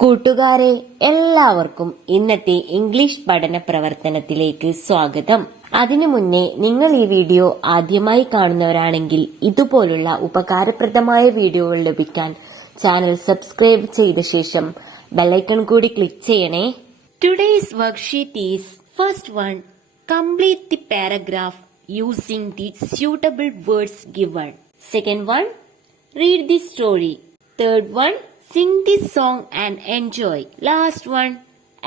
കൂട്ടുകാരെ എല്ലാവർക്കും ഇന്നത്തെ ഇംഗ്ലീഷ് പഠന പ്രവർത്തനത്തിലേക്ക് സ്വാഗതം. അതിനു മുന്നേ നിങ്ങൾ ഈ വീഡിയോ ആദ്യമായി കാണുന്നവരാണെങ്കിൽ ഇതുപോലുള്ള ഉപകാരപ്രദമായ വീഡിയോകൾ ലഭിക്കാൻ ചാനൽ സബ്സ്ക്രൈബ് ചെയ്ത ശേഷം ബെല്ലൈക്കൺ കൂടി ക്ലിക്ക് ചെയ്യണേ. Today's worksheet is first one, complete the paragraph using the suitable words given. Second one, read the story. Third one, sing this song and enjoy. Last one,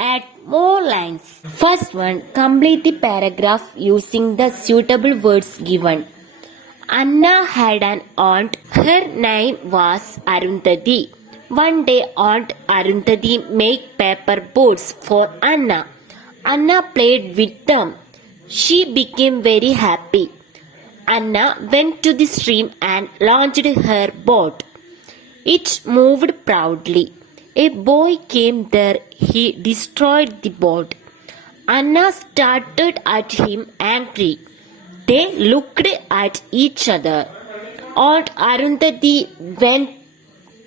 add more lines. First one, complete the paragraph using the suitable words given. Anna had an aunt. Her name was Arundhati. One day, Aunt Arundhati made paper boats for Anna. Anna played with them. She became very happy. Anna went to the stream and launched her boat. It moved proudly. A boy came there. He destroyed the boat. Anna started at him angry. They looked at each other. Aunt Arundhati went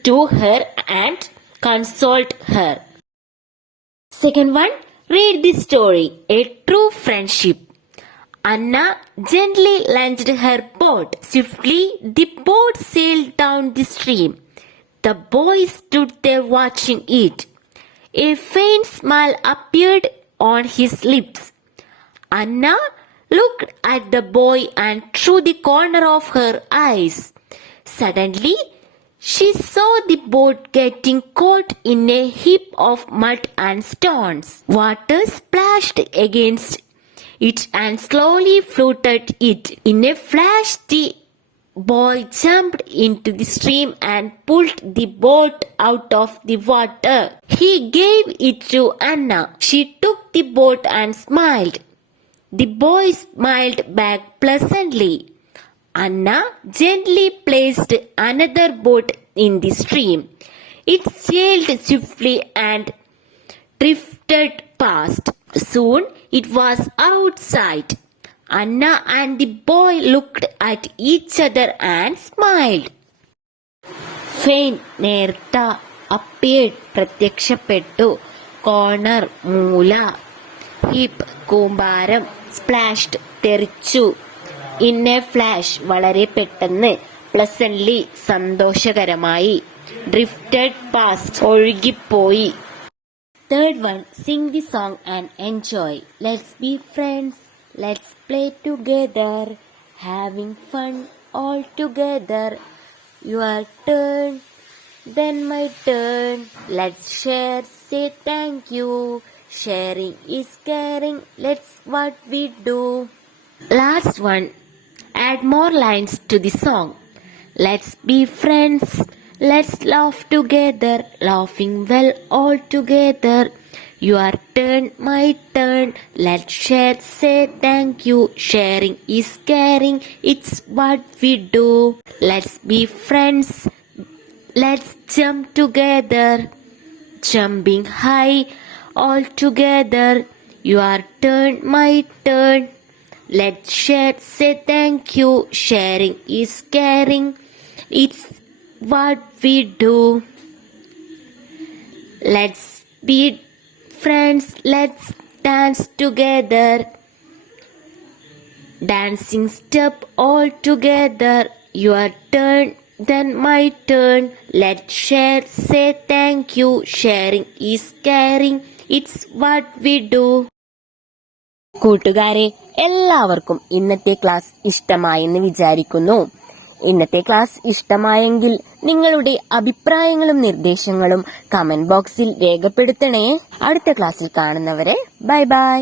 to her and consoled her. Second one, read the story. A true friendship. Anna gently launched her boat. Swiftly, the boat sailed down the stream. The boy stood there watching it. A faint smile appeared on his lips. Anna looked at the boy and through the corner of her eyes. Suddenly, she saw the boat getting caught in a heap of mud and stones. Water splashed against it and slowly floated it. In a flash, the boy jumped into the stream and pulled the boat out of the water. He gave it to Anna. She took the boat and smiled. The boy smiled back pleasantly. Anna gently placed another boat in the stream. It sailed swiftly and drifted past. Soon it was outside. Anna and the boy looked at each other and smiled. Faint നേർത്ത appeared പ്രത്യക്ഷപ്പെട്ടു. Corner മൂല. Heap കൂമ്പാരം. Splashed തെറിച്ചു. In a flash വളരെ പെട്ടെന്ന്. Pleasantly സന്തോഷകരമായി. Drifted past ഒഴുകിപ്പോയി. Third one, sing the song and enjoy. Let's be friends. Let's play together. Having fun all together. Your turn, then my turn. Let's share, say thank you. Sharing is caring. Let's what we do. Last one, add more lines to the song. Let's be friends. Let's laugh together, laughing well all together. Your turn, my turn. Let's share, say thank you. Sharing is caring. It's what we do. Let's be friends. Let's jump together, jumping high all together. Your turn, my turn. Let's share, say thank you. Sharing is caring. It's what we do. Let's be friends. Let's dance together. Dancing step all together. Your turn, then my turn. Let's share, say thank you. Sharing is caring. It's what we do. കൂട്ടുകാരെ എല്ലാവർക്കും ഇന്നത്തെ class ഇഷ്ടമായെന്ന് വിചാരിക്കുന്നു. ഇന്നത്തെ class ഇഷ്ടമായെങ്കിൽ നിങ്ങളുടെ അഭിപ്രായങ്ങളും നിർദ്ദേശങ്ങളും കമന്റ് ബോക്സിൽ രേഖപ്പെടുത്തണേ. അടുത്ത ക്ലാസ്സിൽ കാണുന്നവരെ ബൈ ബൈ.